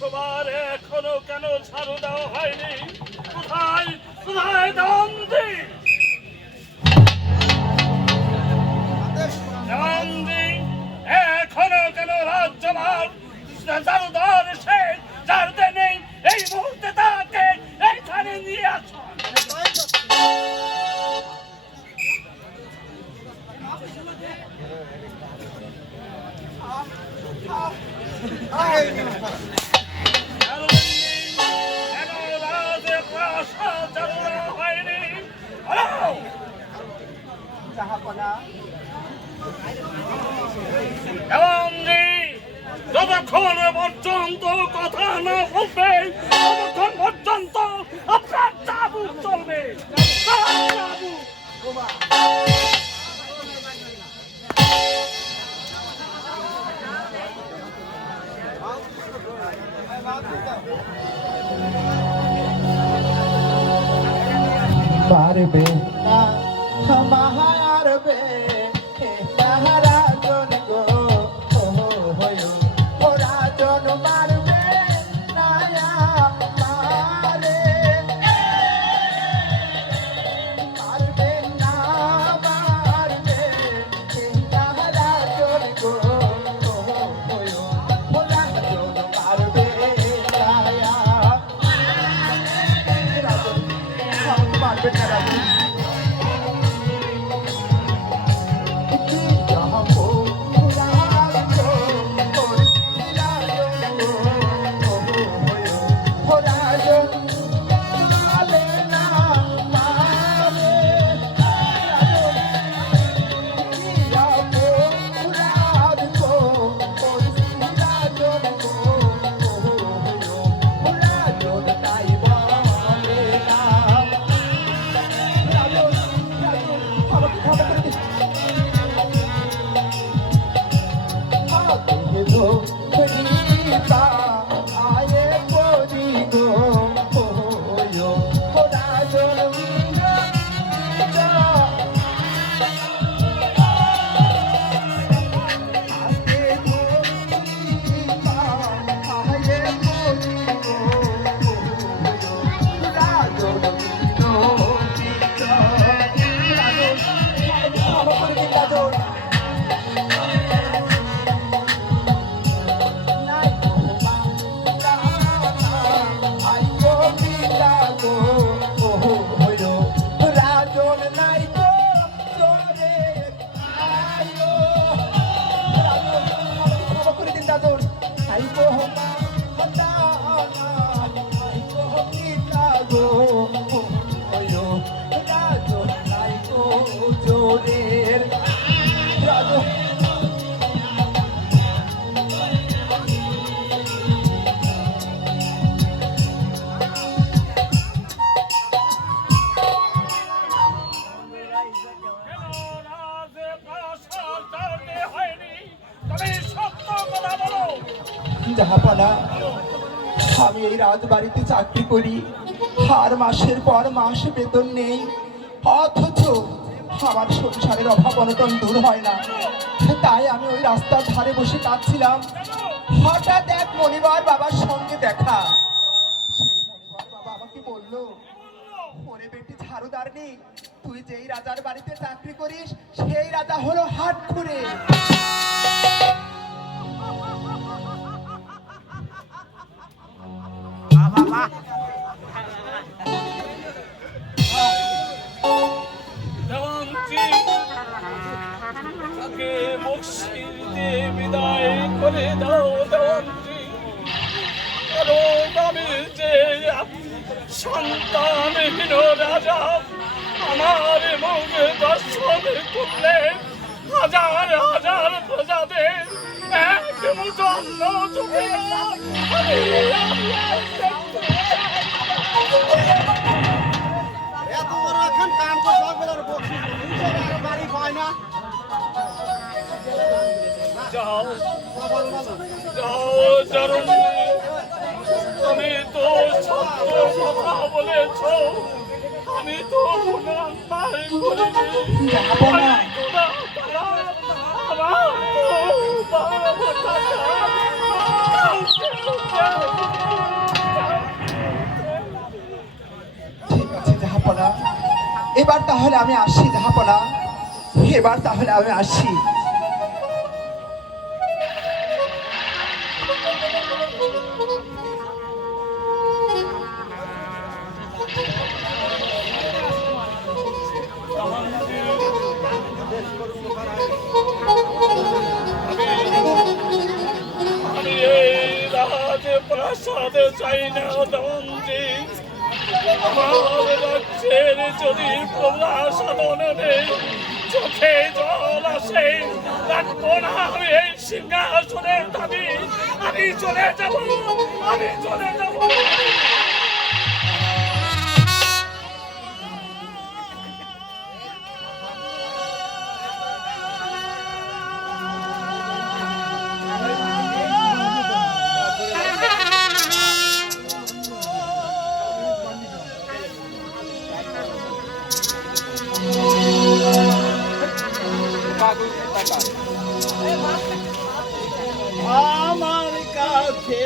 সবার এখনও কেন ছাড়ু দেওয়া হয়নি? কোথায়? কোথায় দন্দি দন্দি এখনও কেন রাজ্যপাল দারুদার সে যারতে নেই এই মুহূর্তে তাকে এইখানে নিয়ে যতক্ষণ পর্যন্ত কথা না বলবে ততক্ষণ পর্যন্ত আপনার চাবু চলবে। পারবে। জাহাপানা আমি এই রাজবাড়িতে চাকরি করি। আর মাসের পর মাস বেতন নেই। অথচ আমার সংসারের অভাব অনটন দূর হয় না। তাই আমি ওই রাস্তার ধারে বসে কাঁদছিলাম। হঠাৎ এক মনিবার বাবার সঙ্গে দেখা। সেই বাবা তুই যেই রাজার বাড়িতে চাকরি করিস, সেই রাজা হলো হাট খুঁড়ে। মুর্শিদ দিয়ে বিদায় করে দাও দেওয়ানজি কারণ আমি যে সন্তানহীন রাজা আমার মুখে দর্শন করলে হাজার হাজার প্রজাদের এক আল্লাহর দেখতে এত বড় এখন কাম তো সবগুলোর বকশি বাড়ি পায় না। যাও যাও চরণ তুমি তো সত্য এবার তাহলে আমি আসি ধাপনা এবার তাহলে আমি আসি। প্রাসাদে চাই না রাজ্যের যদি সাধনে নেই চোখে জল আসে, রাখব না আমি এই সিংহাসনের দাবি। আমি চলে যাব, আমি চলে আমার কাছে